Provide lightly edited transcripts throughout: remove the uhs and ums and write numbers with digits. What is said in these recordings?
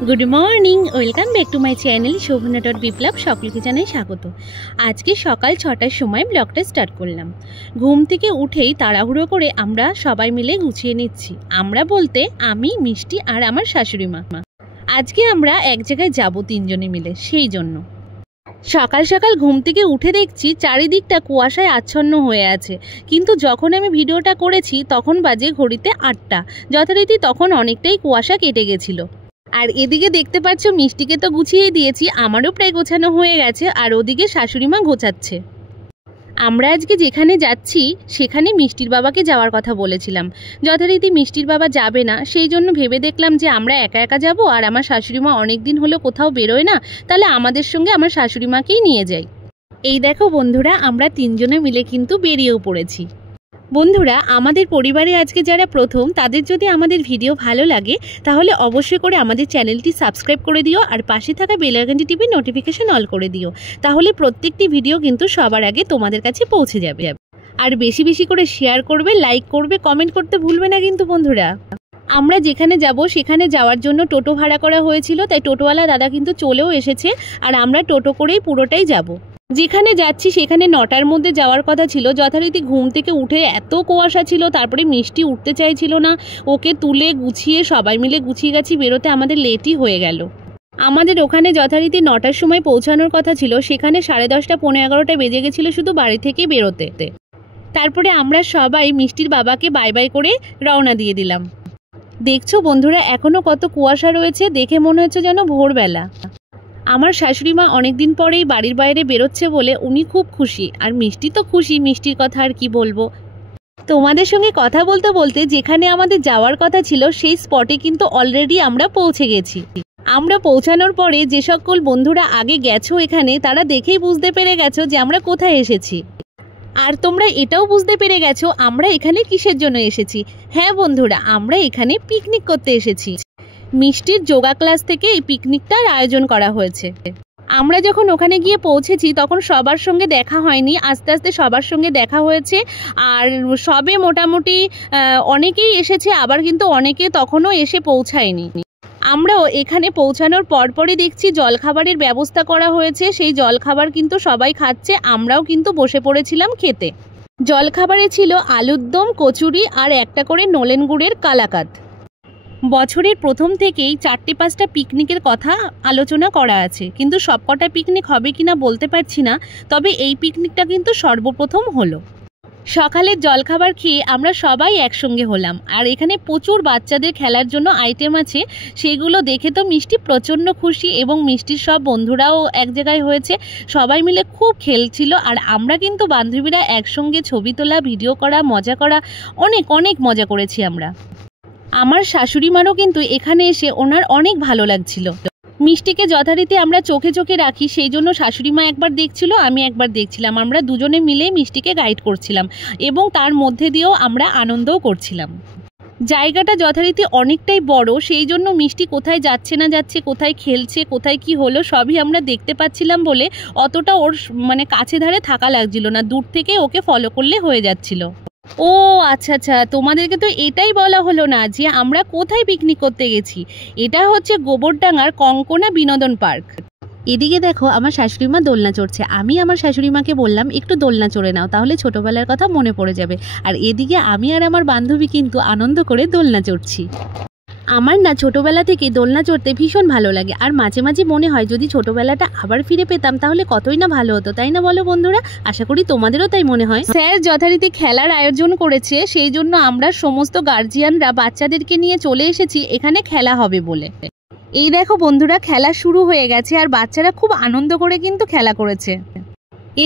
Good morning welcome back to my channel Shobhana dot Biplab सकलके जानाई स्वागत। आज के सकाल 6टार समय ब्लगटा स्टार्ट करलाम। घुम थेके उठेई ताड़ाहुड़ो करे आमरा सबाई मिले गुछिए निচ্ছি। आमरा बोलते आमी मिष्टी और आमार शाशुड़ी मा। आज के आमरा एक जगह जाबो तीनजने मिले, सेई जोन्नो सकाल सकाल घुम थेके उठे देखছি চারিদিকটা কুয়াশায় আচ্ছন্ন হয়ে আছে। কিন্তু যখন আমি ভিডিওটা করেছি তখন বাজে ঘড়িতে 8টা, যথারীতি তখন অনেকটাই কুয়াশা কেটে গেছিল। আর এদিকে দেখতে পাচ্ছ মিষ্টিকে তো গুছিয়ে দিয়েছি, আমারও প্রায় গোছানো হয়ে গেছে, আর ওদিকে শাশুড়ি মা গোছাচ্ছে। আমরা আজকে যেখানে যাচ্ছি সেখানে মিষ্টির বাবাকে যাওয়ার কথা বলেছিলাম। যথারীতি মিষ্টির বাবা যাবে না, সেই জন্য ভেবে দেখলাম যে আমরা একা একা যাব, আর আমার শাশুড়ি মা অনেক দিন হলো কোথাও বেরোয় না, তাহলে আমাদের সঙ্গে আমার শাশুড়ি মাকেই নিয়ে যাই। এই দেখো বন্ধুরা, আমরা তিনজনে মিলে কিন্তু বেরিয়েও পড়েছি। বন্ধুরা, আমাদের পরিবারে আজকে যারা প্রথম, তাদের যদি আমাদের ভিডিও ভালো লাগে তাহলে অবশ্যই করে আমাদের চ্যানেলটি সাবস্ক্রাইব করে দিও, আর পাশে থাকা বেল আইকনটি টিপে নোটিফিকেশন অল করে দিও। তাহলে প্রত্যেকটি ভিডিও কিন্তু সবার আগে তোমাদের কাছে পৌঁছে যাবে। আর বেশি বেশি করে শেয়ার করবে, লাইক করবে, কমেন্ট করতে ভুলবে না কিন্তু বন্ধুরা। আমরা যেখানে যাব সেখানে যাওয়ার জন্য টোটো ভাড়া করা হয়েছিল, তাই টোটোওয়ালা দাদা কিন্তু চলেও এসেছে, আর আমরা টোটো করেই পুরোটাই যাব। যেখানে যাচ্ছি সেখানে 9টার মধ্যে যাওয়ার কথা ছিল। যথারীতি ঘুম থেকে উঠে এত কুয়াশা ছিল, তারপরে মিষ্টি উঠতে চাইছিল না, ওকে তুলে গুছিয়ে সবাই মিলে গুছিয়ে গেছি, বেরোতে আমাদের লেটই হয়ে গেল। আমাদের ওখানে যথারীতি 9টার সময় পৌঁছানোর কথা ছিল, সেখানে 10:30 পৌনে 11টা বেজে গেছিলো শুধু বাড়ি থেকে বেরোতে। তারপরে আমরা সবাই মিষ্টির বাবাকে বাই বাই করে রওনা দিয়ে দিলাম। দেখছো বন্ধুরা, এখনও কত কুয়াশা রয়েছে, দেখে মনে হচ্ছে যেন ভোরবেলা। আমার শাশুড়ি মা অনেকদিন পরেই বাড়ির বাইরে বেরোচ্ছে বলে উনি খুব খুশি, আর মিষ্টি তো খুশি, মিষ্টির কথা আর কি বলবো। তোমাদের সঙ্গে কথা বলতে বলতে যেখানে আমাদের যাওয়ার কথা ছিল সেই স্পটে কিন্তু অলরেডি আমরা পৌঁছে গেছি। আমরা পৌঁছানোর পরে যে সকল বন্ধুরা আগে গেছো এখানে, তারা দেখেই বুঝতে পেরে গেছো যে আমরা কোথায় এসেছি। আর তোমরা এটাও বুঝতে পেরে গেছো আমরা এখানে কিসের জন্য এসেছি। হ্যাঁ বন্ধুরা, আমরা এখানে পিকনিক করতে এসেছি। মিষ্টির যোগা ক্লাস থেকে এই পিকনিকটার আয়োজন করা হয়েছে। আমরা যখন ওখানে গিয়ে পৌঁছেছি তখন সবার সঙ্গে দেখা হয়নি, আস্তে আস্তে সবার সঙ্গে দেখা হয়েছে। আর সবে মোটামুটি অনেকেই এসেছে, আবার কিন্তু অনেকে তখনও এসে পৌঁছায়নি। আমরাও এখানে পৌঁছানোর পরপরই দেখছি জলখাবারের ব্যবস্থা করা হয়েছে, সেই জলখাবার কিন্তু সবাই খাচ্ছে, আমরাও কিন্তু বসে পড়েছিলাম খেতে। জলখাবারে ছিল আলুর দম, কচুরি আর একটা করে নলেন গুড়ের কালাকাঁদ। বছরের প্রথম থেকেই 4-5টা পিকনিকের কথা আলোচনা করা আছে, কিন্তু সবকটা পিকনিক হবে কিনা বলতে পারছি না, তবে এই পিকনিকটা কিন্তু সর্বপ্রথম হলো। সকালের জলখাবার খেয়ে আমরা সবাই একসঙ্গে হলাম, আর এখানে প্রচুর বাচ্চাদের খেলার জন্য আইটেম আছে, সেগুলো দেখে তো মিষ্টি প্রচণ্ড খুশি, এবং মিষ্টির সব বন্ধুরাও এক জায়গায় হয়েছে, সবাই মিলে খুব খেলছিল। আর আমরা কিন্তু বান্ধবীরা একসঙ্গে ছবি তোলা, ভিডিও করা, মজা করা, অনেক অনেক মজা করেছি আমরা। আমার শাশুড়ি মারও কিন্তু এখানে এসে ওনার অনেক ভালো লাগছিল। মিষ্টিকে যথারীতি আমরা চোখে চোখে রাখি, সেই জন্য শাশুড়ি মা একবার দেখছিল, আমি একবার দেখছিলাম, আমরা দুজনে মিলে মিষ্টিকে গাইড করছিলাম, এবং তার মধ্যে দিয়েও আমরা আনন্দও করছিলাম। জায়গাটা যথারীতি অনেকটাই বড়, সেই জন্য মিষ্টি কোথায় যাচ্ছে না যাচ্ছে, কোথায় খেলছে, কোথায় কি হলো সবই আমরা দেখতে পাচ্ছিলাম বলে অতটা ওর কাছে ধারে থাকা লাগছিল না, দূর থেকে ওকে ফলো করলে হয়ে যাচ্ছিল। ও আচ্ছা আচ্ছা, তোমাদেরকে তো এটাই বলা হলো না যে আমরা কোথায় পিকনিক করতে গেছি। এটা হচ্ছে গোবরডাঙ্গার কঙ্কনা বিনোদন পার্ক। এদিকে দেখো আমার শাশুড়ি মা দোলনা চড়ছে, আমি আমার শাশুড়ি মাকে বললাম একটু দোলনা চড়ে নাও, তাহলে ছোটবেলার কথা মনে পড়ে যাবে। আর এদিকে আমি আর আমার বান্ধবী কিন্তু আনন্দ করে দোলনা চড়ছি। আমার না ছোটোবেলা থেকে দোলনা চড়তে ভীষণ ভালো লাগে, আর মাঝে মাঝে মনে হয় যদি ছোটোবেলাটা আবার ফিরে পেতাম তাহলে কতই না ভালো হতো, তাই না বলো বন্ধুরা? আশা করি তোমাদেরও তাই মনে হয়। স্যার যথারীতি খেলার আয়োজন করেছে, সেই জন্য আমরা সমস্ত গার্জিয়ানরা বাচ্চাদেরকে নিয়ে চলে এসেছি এখানে খেলা হবে বলে। এই দেখো বন্ধুরা, খেলা শুরু হয়ে গেছে, আর বাচ্চারা খুব আনন্দ করে কিন্তু খেলা করেছে।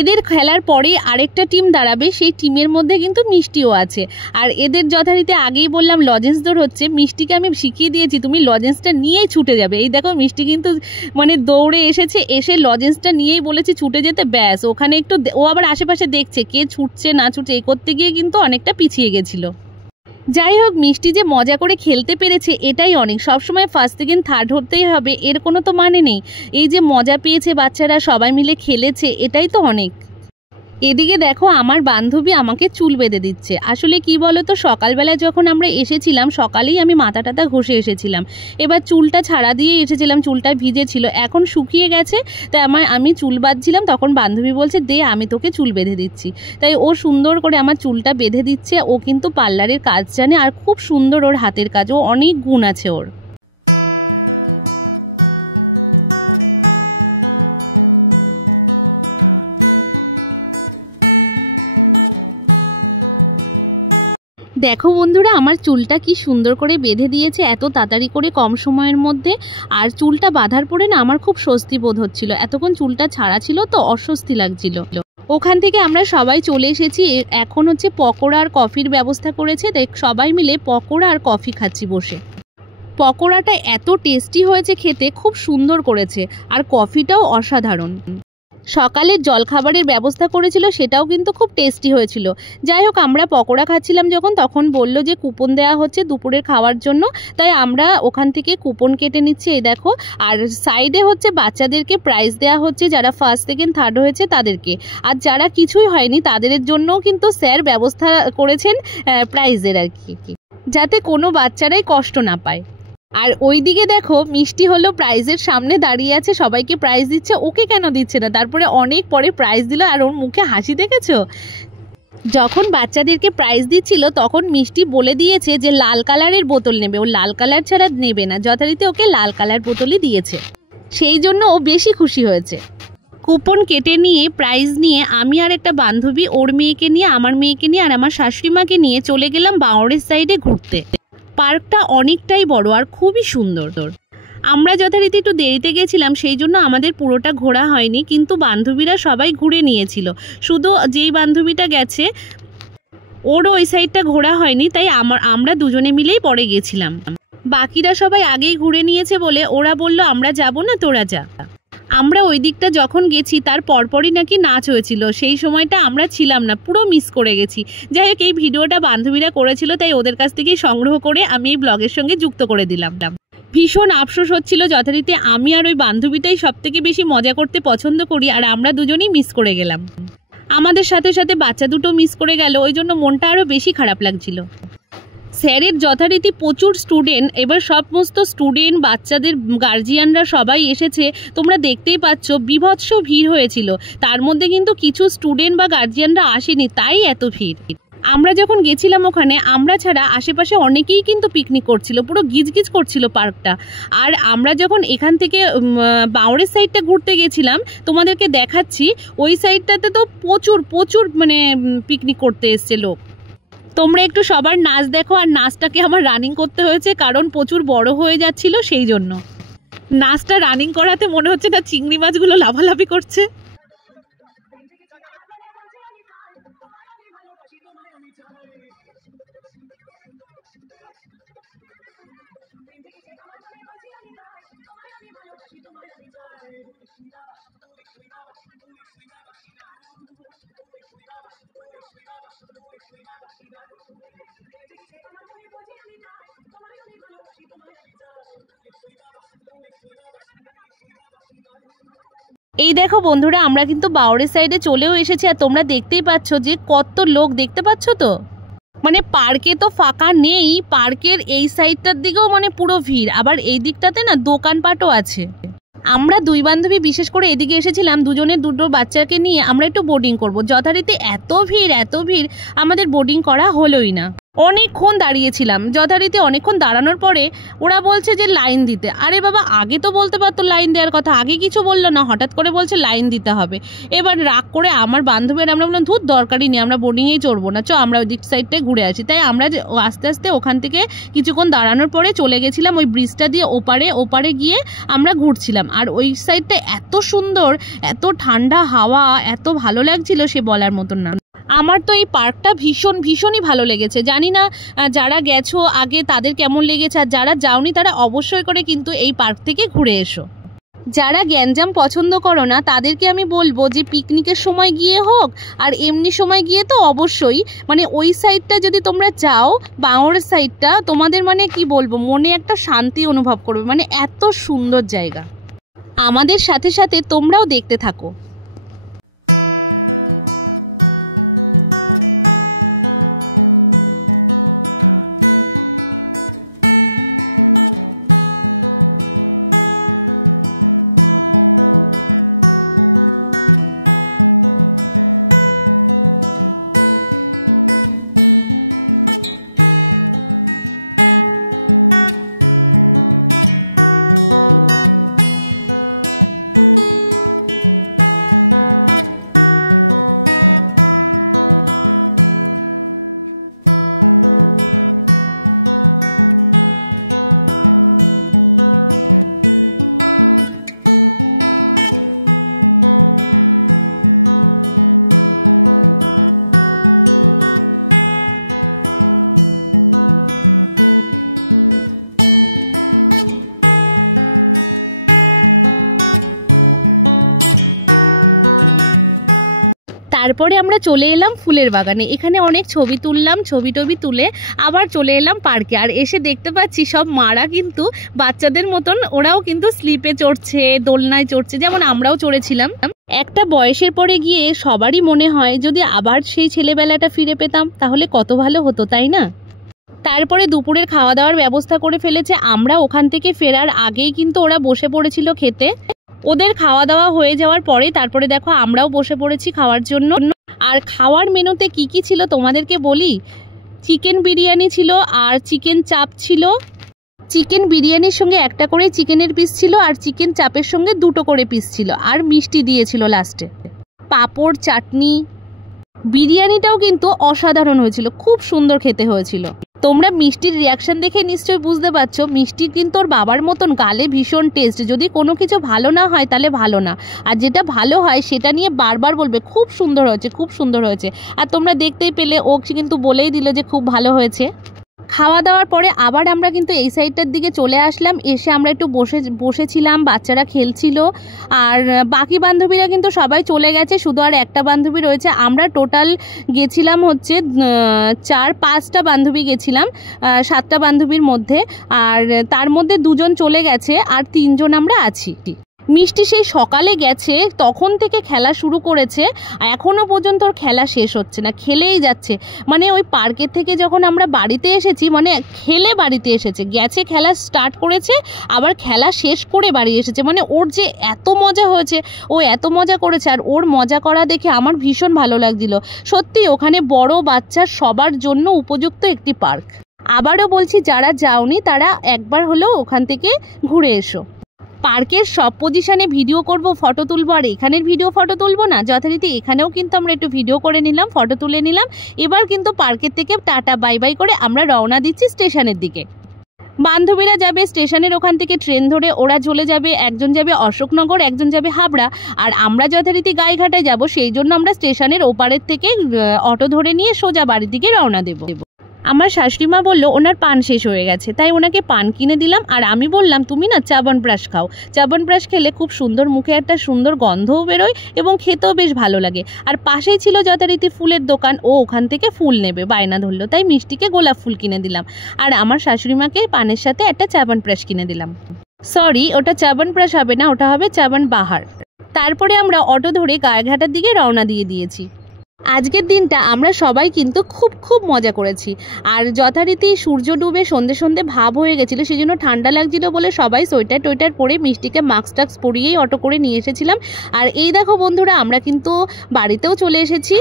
এদের খেলার পরে আরেকটা টিম দাঁড়াবে, সেই টিমের মধ্যে কিন্তু মিষ্টিও আছে। আর এদের যথারীতি আগেই বললাম লজেন্স দৌড় হচ্ছে, মিষ্টিকে আমি শিখিয়ে দিয়েছি তুমি লজেন্সটা নিয়েই ছুটে যাবে। এই দেখো মিষ্টি কিন্তু দৌড়ে এসেছে, এসে লজেন্সটা নিয়েই বলেছি ছুটে যেতে, ব্যাস ওখানে একটু ও আবার আশেপাশে দেখছে কে ছুটছে না ছুটছে, এই করতে গিয়ে কিন্তু অনেকটা পিছিয়ে গেছিলো। যাই হোক, মিষ্টি যে মজা করে খেলতে পেরেছে এটাই অনেক। সবসময় ফার্স্ট সেকেন্ড থার্ড হতেই হবে এর কোনো তো মানে নেই, এই যে মজা পেয়েছে বাচ্চারা, সবাই মিলে খেলেছে, এটাই তো অনেক। এদিকে দেখো আমার বান্ধবী আমাকে চুল বেঁধে দিচ্ছে। আসলে কি বলো তো, সকালবেলা যখন আমরা এসেছিলাম সকালেই আমি মাথা টাথা ঘষে এসেছিলাম, এবার চুলটা ছাড়া দিয়ে এসেছিলাম, চুলটা ভিজে ছিল, এখন শুকিয়ে গেছে। তাই আমি চুল বাঁধছিলাম, তখন বান্ধবী বলছে দে আমি তোকে চুল বেঁধে দিচ্ছি। তাই ও সুন্দর করে আমার চুলটা বেঁধে দিচ্ছে। ও কিন্তু পার্লারের কাজ জানে আর খুব সুন্দর ওর হাতের কাজ, ও অনেক গুণ আছে ওর। দেখো বন্ধুরা আমার চুলটা কি সুন্দর করে বেঁধে দিয়েছে, এত তাড়াতাড়ি করে কম সময়ের মধ্যে। আর চুলটা বাঁধার পরে না আমার খুব স্বস্তি বোধ হচ্ছিল, এতক্ষণ চুলটা ছাড়া ছিল তো অস্বস্তি লাগছিল। ওখান থেকে আমরা সবাই চলে এসেছি। এখন হচ্ছে পকোড়া আর কফির ব্যবস্থা করেছে, দেখ সবাই মিলে পকোড়া আর কফি খাচ্ছি বসে। পকোড়াটা এত টেস্টি হয়েছে খেতে, খুব সুন্দর করেছে, আর কফিটাও অসাধারণ। সকালের জলখাবারের ব্যবস্থা করেছিল, সেটাও কিন্তু খুব টেস্টি হয়েছিল। যাই হোক, আমরা পকোড়া খাচ্ছিলাম যখন, তখন বলল যে কুপন দেওয়া হচ্ছে দুপুরের খাওয়ার জন্য, তাই আমরা ওখান থেকে কুপন কেটে নিচ্ছি। এই দেখো, আর সাইডে হচ্ছে বাচ্চাদেরকে প্রাইজ দেওয়া হচ্ছে, যারা ফার্স্ট সেকেন্ড থার্ড হয়েছে তাদেরকে, আর যারা কিছুই হয়নি তাদের জন্যও কিন্তু স্যার ব্যবস্থা করেছেন প্রাইজের আর কি, যাতে কোনো বাচ্চারাই কষ্ট না পায়। আর ওইদিকে দেখো মিষ্টি হলো প্রাইজের সামনে দাঁড়িয়ে আছে, সবাইকে প্রাইজ দিচ্ছে, ওকে কেন দিচ্ছে না? তারপরে অনেক পরে প্রাইজ দিল, আর ওর মুখে হাসি দেখেছো? যখন বাচ্চাদেরকে প্রাইজ দিচ্ছিল তখন মিষ্টি বলে দিয়েছে যে লাল কালারের বোতল নেবে, ও লাল কালার ছাড়া নেবে না, যথারীতি ওকে লাল কালার বোতলই দিয়েছে, সেই জন্য ও বেশি খুশি হয়েছে। কুপন কেটে নিয়ে প্রাইজ নিয়ে আমি আর একটা বান্ধবী ওর মেয়েকে নিয়ে, আমার মেয়েকে নিয়ে আর আমার শাশুড়িমাকে নিয়ে চলে গেলাম বাঁওড়ের সাইডে ঘুরতে। পার্কটা অনেকটাই বড় আর খুবই সুন্দর। আমরা যথারীতি একটু দেরিতে গেছিলাম, সেই জন্য আমাদের পুরোটা ঘোরা হয়নি, কিন্তু বান্ধবীরা সবাই ঘুরে নিয়েছিল। শুধু যেই বান্ধবীটা গেছে ওর ওই সাইডটা ঘোরা হয়নি, তাই আমরা দুজনে মিলেই পরে গেছিলাম। বাকিরা সবাই আগেই ঘুরে নিয়েছে বলে ওরা বলল আমরা যাব না, তোরা যা। আমরা ওই দিকটা যখন গেছি তার পরপরই নাকি নাচ হয়েছিল, সেই সময়টা আমরা ছিলাম না, পুরো মিস করে গেছি। যাই হোক, এই ভিডিওটা বান্ধবীরা করেছিল, তাই ওদের কাছ থেকেই সংগ্রহ করে আমি এই ব্লগের সঙ্গে যুক্ত করে দিলাম। ভীষণ আফসোস হচ্ছিল, যথারীতি আমি আর ওই বান্ধবীটাই সব থেকে বেশি মজা করতে পছন্দ করি, আর আমরা দুজনেই মিস করে গেলাম। আমাদের সাথে সাথে বাচ্চা দুটো মিস করে গেল, ওই জন্য মনটা আরও বেশি খারাপ লাগছিল। স্যারের যথারীতি প্রচুর স্টুডেন্ট, এবার সমস্ত স্টুডেন্ট বাচ্চাদের গার্জিয়ানরা সবাই এসেছে, তোমরা দেখতেই পাচ্ছ বীভৎস ভিড় হয়েছিল। তার মধ্যে কিন্তু কিছু স্টুডেন্ট বা গার্জিয়ানরা আসেনি, তাই এত ভিড়। আমরা যখন গেছিলাম ওখানে আমরা ছাড়া আশেপাশে অনেকেই কিন্তু পিকনিক করছিল, পুরো গিজগিজ করছিল পার্কটা। আর আমরা যখন এখান থেকে বাঁওড়ের সাইডটা ঘুরতে গেছিলাম, তোমাদেরকে দেখাচ্ছি, ওই সাইডটাতে তো প্রচুর মানে পিকনিক করতে এসছে লোক। তোমরা একটু সবার নাচ দেখো, আর নাচটাকে আমার রানিং করতে হয়েছে কারণ প্রচুর বড় হয়ে যাচ্ছিল, সেই জন্য নাচটা রানিং করাতে মনে হচ্ছে না চিংড়ি মাছগুলো লাফালাফি করছে। এই দেখো বন্ধুরা, আমরা কিন্তু বাঁওড়ের সাইডে চলেও এসেছি, আর তোমরা দেখতেই পাচ্ছ যে কত লোক, দেখতে পাচ্ছ তো? মানে পার্কে তো ফাঁকা নেই, পার্কের এই সাইডটার দিকেও মানে পুরো ভিড়, আবার এই দিকটাতে না দোকানপাটও আছে। আমরা দুই বান্ধবী বিশেষ করে এদিকে এসেছিলাম, দুজনের দুটো বাচ্চাকে নিয়ে আমরা একটু বোটিং করব। যথারীতি এত ভিড়, আমাদের বোটিং করা হলোই না। অনেকক্ষণ দাঁড়িয়েছিলাম, যথারীতি অনেকক্ষণ দাঁড়ানোর পরে ওরা বলছে যে লাইন দিতে। আরে বাবা, আগে তো বলতে পারতো লাইন দেওয়ার কথা, আগে কিছু বললো না, হঠাৎ করে বলছে লাইন দিতে হবে। এবার রাগ করে আমার বান্ধবীর আমরা বললাম ধুর দরকারই নেই, আমরা বোটিংয়েই চড়বো না, আমরা ওই দিক সাইডটায় ঘুরে আসি। তাই আমরা আস্তে আস্তে ওখান থেকে কিছুক্ষণ দাঁড়ানোর পরে চলে গেছিলাম ওই ব্রিজটা দিয়ে ওপারে গিয়ে আমরা ঘুরছিলাম। আর ওই সাইডটা এত সুন্দর, এত ঠান্ডা হাওয়া, এত ভালো লাগছিল সে বলার মতন না। আমার তো এই পার্কটা ভীষণই ভালো লেগেছে। জানি না যারা গেছো আগে তাদের কেমন লেগেছে, আর যারা যাওনি তারা অবশ্যই করে কিন্তু এই পার্ক থেকে ঘুরে এসো। যারা গ্যাঞ্জাম পছন্দ করো না তাদেরকে আমি বলবো যে পিকনিকের সময় গিয়ে হোক আর এমনি সময় গিয়ে তো অবশ্যই মানে ওই সাইডটা যদি তোমরা যাও, বাঁওড়ের সাইডটা, তোমাদের মানে কি বলবো, মনে একটা শান্তি অনুভব করবে, মানে এত সুন্দর জায়গা। আমাদের সাথে সাথে তোমরাও দেখতে থাকো। তারপরে আমরা চলে এলাম ফুলের বাগানে। এখানে অনেক ছবি তুললাম, ছবি তুলে আবার চলে এলাম পার্কে। আর এসে দেখতে পাচ্ছি সব মারা কিন্তু বাচ্চাদের মতন ওরাও কিন্তু স্লিপে চড়ছে, দোলনায় চড়ছে, যেমন আমরাও চড়েছিলাম। একটা বয়সের পরে গিয়ে সবারই মনে হয় যদি আবার সেই ছেলেবেলাটা ফিরে পেতাম তাহলে কত ভালো হতো, তাই না? তারপরে দুপুরের খাওয়া দাওয়ার ব্যবস্থা করে ফেলেছে। আমরা ওখান থেকে ফেরার আগেই কিন্তু ওরা বসে পড়েছিল খেতে। ওদের খাওয়া দাওয়া হয়ে যাওয়ার পরে তারপরে দেখো আমরাও বসে পড়েছি খাওয়ার জন্য। আর খাওয়ার মেনুতে কি কি ছিল তোমাদেরকে বলি। চিকেন বিরিয়ানি ছিল আর চিকেন চাপ ছিল। চিকেন বিরিয়ানির সঙ্গে একটা করে চিকেনের পিস ছিল আর চিকেন চাপের সঙ্গে দুটো করে পিস ছিল, আর মিষ্টি দিয়েছিল লাস্টে, পাঁপড়, চাটনি। বিরিয়ানিটাও কিন্তু অসাধারণ হয়েছিল, খুব সুন্দর খেতে হয়েছিল। তোমরা মিষ্টির রিয়াকশন দেখে নিশ্চয়ই বুঝতে পারছো মিষ্টি কিন্তু ওর বাবার মতন গালে ভীষণ টেস্ট। যদি কোনো কিছু ভালো না হয় তাহলে ভালো না, আর যেটা ভালো হয় সেটা নিয়ে বারবার বলবে খুব সুন্দর হয়েছে, খুব সুন্দর হয়েছে। আর তোমরা দেখতেই পেলে ও কিন্তু বলেই দিল যে খুব ভালো হয়েছে। খাওয়া দাওয়ার পরে আবার আমরা কিন্তু এই সাইডটার দিকে চলে আসলাম। এসে আমরা একটু বসেছিলাম, বাচ্চারা খেলছিল। আর বাকি বান্ধবীরা কিন্তু সবাই চলে গেছে, শুধু আর একটা বান্ধবী রয়েছে। আমরা টোটাল গেছিলাম হচ্ছে 4-5টা বান্ধবী গেছিলাম 7টা বান্ধবীর মধ্যে। আর তার মধ্যে 2জন চলে গেছে আর 3জন আমরা আছি। মিষ্টি সেই সকালে গেছে, তখন থেকে খেলা শুরু করেছে, এখনও পর্যন্ত ওর খেলা শেষ হচ্ছে না, খেলেই যাচ্ছে। মানে ওই পার্কের থেকে যখন আমরা বাড়িতে এসেছি, মানে খেলে বাড়িতে এসেছে, গেছে খেলা স্টার্ট করেছে, আবার খেলা শেষ করে বাড়ি এসেছে। মানে ওর যে এত মজা হয়েছে, ও এত মজা করেছে, আর ওর মজা করা দেখে আমার ভীষণ ভালো লাগছিল। সত্যি ওখানে বড় বাচ্চা সবার জন্য উপযুক্ত একটি পার্ক। আবারও বলছি, যারা যাওনি তারা একবার হলেও ওখান থেকে ঘুরে এসো। পার্কের সব পজিশনে ভিডিও করব, ফটো তুলবো, আর এখানের ভিডিও ফটো তুলবো না, যথারীতি এখানেও কিন্তু আমরা একটু ভিডিও করে নিলাম, ফটো তুলে নিলাম। এবার কিন্তু পার্কের থেকে টাটা বাই বাই করে আমরা রওনা দিচ্ছি স্টেশনের দিকে। বান্ধবীরা যাবে স্টেশনের ওখান থেকে ট্রেন ধরে, ওরা চলে যাবে, একজন যাবে অশোকনগর, একজন যাবে হাবড়া, আর আমরা যথারীতি গাইঘাটায় যাব। সেই জন্য আমরা স্টেশনের ওপারের থেকে অটো ধরে নিয়ে সোজা বাড়ির দিকে রওনা দেব। আমার শাশুড়িমা বললো ওনার পান শেষ হয়ে গেছে, তাই ওনাকে পান কিনে দিলাম। আর আমি বললাম তুমি না চাবনপ্রাশ খাও, চাবনপ্রাশ খেলে খুব সুন্দর, মুখে একটা সুন্দর গন্ধও বেরোয় এবং খেতেও বেশ ভালো লাগে। আর পাশেই ছিল যথারীতি ফুলের দোকান, ও ওখান থেকে ফুল নেবে বায়না ধরলো, তাই মিষ্টিকে গোলাপ ফুল কিনে দিলাম। আর আমার শাশুড়িমাকে পানের সাথে একটা চাবনপ্রাশ কিনে দিলাম। সরি, ওটা চাবনপ্রাশ হবে না, ওটা হবে চাবন বাহার। তারপরে আমরা অটো ধরে গায়েঘাটার দিকে রওনা দিয়ে দিয়েছি। আজকের দিনটা আমরা সবাই কিন্তু খুব মজা করেছি। আর যথারীতি সূর্য ডুবে সন্ধে ভাব হয়ে গেছিলো, সেই জন্য ঠান্ডা লাগছিল বলে সবাই সোয়েটার টোয়েটার পরে মিষ্টিকে মাস্ক টাক্স পরিয়েই অটো করে নিয়ে এসেছিলাম। আর এই দেখো বন্ধুরা, আমরা কিন্তু বাড়িতেও চলে এসেছি।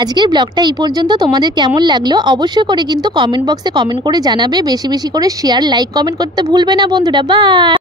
আজকের ব্লগটা এই পর্যন্ত। তোমাদের কেমন লাগলো অবশ্যই করে কিন্তু কমেন্ট বক্সে কমেন্ট করে জানাবে। বেশি বেশি করে শেয়ার, লাইক, কমেন্ট করতে ভুলবে না বন্ধুরা। বাই।